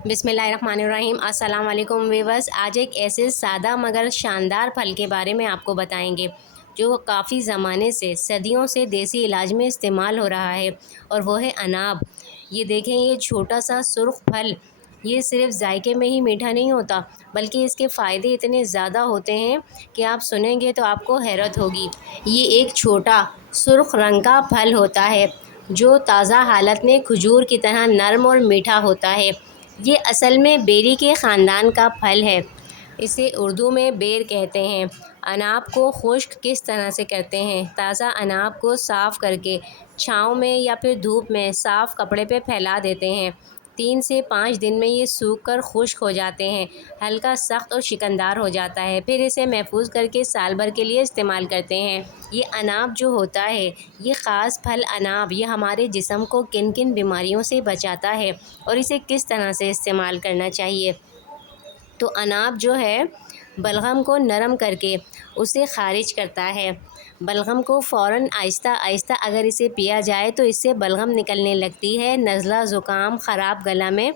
बिस्मिल्लाहिर्रहमानिर्रहीम। अस्सलाम वालेकुम व्यूअर्स। आज एक ऐसे सादा मगर शानदार फल के बारे में आपको बताएंगे जो काफ़ी ज़माने से सदियों से देसी इलाज में इस्तेमाल हो रहा है, और वो है अनाब। ये देखें, ये छोटा सा सुर्ख फल ये सिर्फ जायके में ही मीठा नहीं होता, बल्कि इसके फ़ायदे इतने ज़्यादा होते हैं कि आप सुनेंगे तो आपको हैरत होगी। ये एक छोटा सुर्ख रंग का फल होता है जो ताज़ा हालत में खजूर की तरह नरम और मीठा होता है। ये असल में बेरी के ख़ानदान का फल है। इसे उर्दू में बेर कहते हैं। अनाब को खुश्क किस तरह से करते हैं? ताज़ा अनाब को साफ़ करके छाँव में या फिर धूप में साफ़ कपड़े पे फैला देते हैं। 3 से 5 दिन में ये सूख कर खुश्क हो जाते हैं, हल्का सख्त और शिकनदार हो जाता है। फिर इसे महफूज करके साल भर के लिए इस्तेमाल करते हैं। ये अनाब जो होता है, ये ख़ास फल अनाब, ये हमारे जिस्म को किन किन बीमारियों से बचाता है और इसे किस तरह से इस्तेमाल करना चाहिए। तो अनाब जो है, बलगम को नरम करके उसे ख़ारिज करता है। बलगम को फ़ौरन आहिस्ता आहिस्ता अगर इसे पिया जाए तो इससे बलगम निकलने लगती है। नज़ला, ज़ुकाम, ख़राब गला में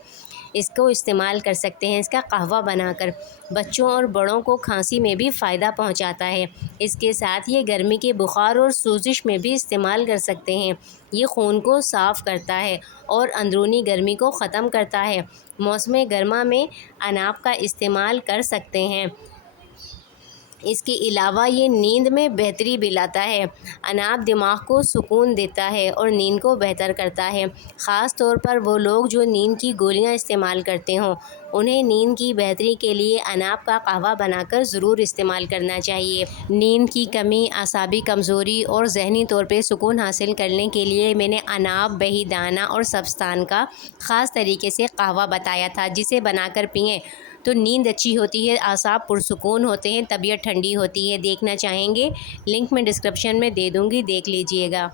इसको इस्तेमाल कर सकते हैं। इसका कहवा बनाकर बच्चों और बड़ों को खांसी में भी फ़ायदा पहुंचाता है। इसके साथ ये गर्मी के बुखार और सूजिश में भी इस्तेमाल कर सकते हैं। ये खून को साफ़ करता है और अंदरूनी गर्मी को ख़त्म करता है। मौसम गर्मा में अनाब का इस्तेमाल कर सकते हैं। इसके अलावा ये नींद में बेहतरी भी लाता है। अनाब दिमाग को सुकून देता है और नींद को बेहतर करता है। ख़ास तौर पर वो लोग जो नींद की गोलियां इस्तेमाल करते हों, उन्हें नींद की बेहतरी के लिए अनाब का कहवा बनाकर ज़रूर इस्तेमाल करना चाहिए। नींद की कमी, आसाबी कमज़ोरी और जहनी तौर पे सुकून हासिल करने के लिए मैंने अनाब, बहीदाना और सब्ज़तान का ख़ास तरीके से कहवा बताया था, जिसे बनाकर पिएँ तो नींद अच्छी होती है, आसाब पुरसुकून होते हैं, तबीयत ठंडी होती है। देखना चाहेंगे लिंक मैं डिस्क्रिप्शन में दे दूँगी, देख लीजिएगा।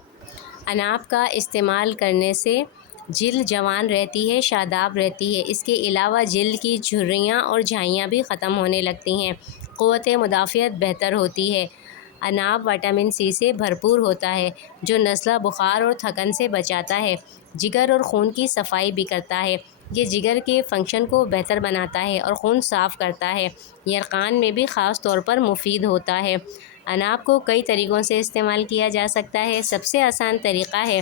अनाब का इस्तेमाल करने से जिल्द जवान रहती है, शादाब रहती है। इसके अलावा जिल्द की झुर्रियाँ और झाइयाँ भी ख़त्म होने लगती हैं। क़ुव्वत मुदाफ़ियत बेहतर होती है। अनाब विटामिन सी से भरपूर होता है जो नज़ला, बुखार और थकन से बचाता है। जिगर और खून की सफाई भी करता है। ये जिगर के फंक्शन को बेहतर बनाता है और खून साफ़ करता है। यरकान में भी ख़ास तौर पर मुफीद होता है। अनाब को कई तरीक़ों से इस्तेमाल किया जा सकता है। सबसे आसान तरीक़ा है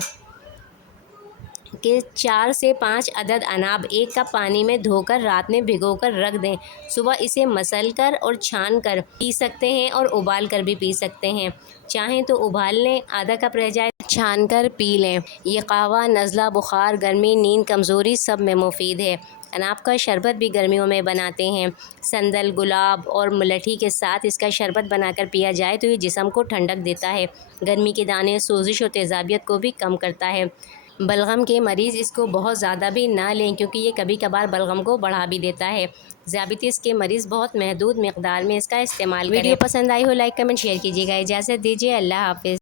कि 4 से 5 अदद अनाब 1 कप पानी में धोकर रात में भिगोकर रख दें। सुबह इसे मसल कर और छान कर पी सकते हैं और उबाल कर भी पी सकते हैं। चाहें तो उबाल लें, आधा कप रह जाए छान कर पी लें। ये कहवा नज़ला, बुखार, गर्मी, नींद, कमज़ोरी सब में मुफीद है। अनाब का शरबत भी गर्मियों में बनाते हैं। संदल, गुलाब और मुलट्ठी के साथ इसका शरबत बनाकर पिया जाए तो ये जिस्म को ठंडक देता है। गर्मी के दाने, सोजिश और तेज़ाबियत को भी कम करता है। बलगम के मरीज़ इसको बहुत ज़्यादा भी ना लें, क्योंकि ये कभी कभार बलगम को बढ़ा भी देता है। ज़ियाबतीस के मरीज़ बहुत महदूद मकदार में इसका इस्तेमाल करें। वीडियो पसंद आई हो लाइक, कमेंट, शेयर कीजिएगा। इजाज़त दीजिए। अल्लाह हाफ़िज़।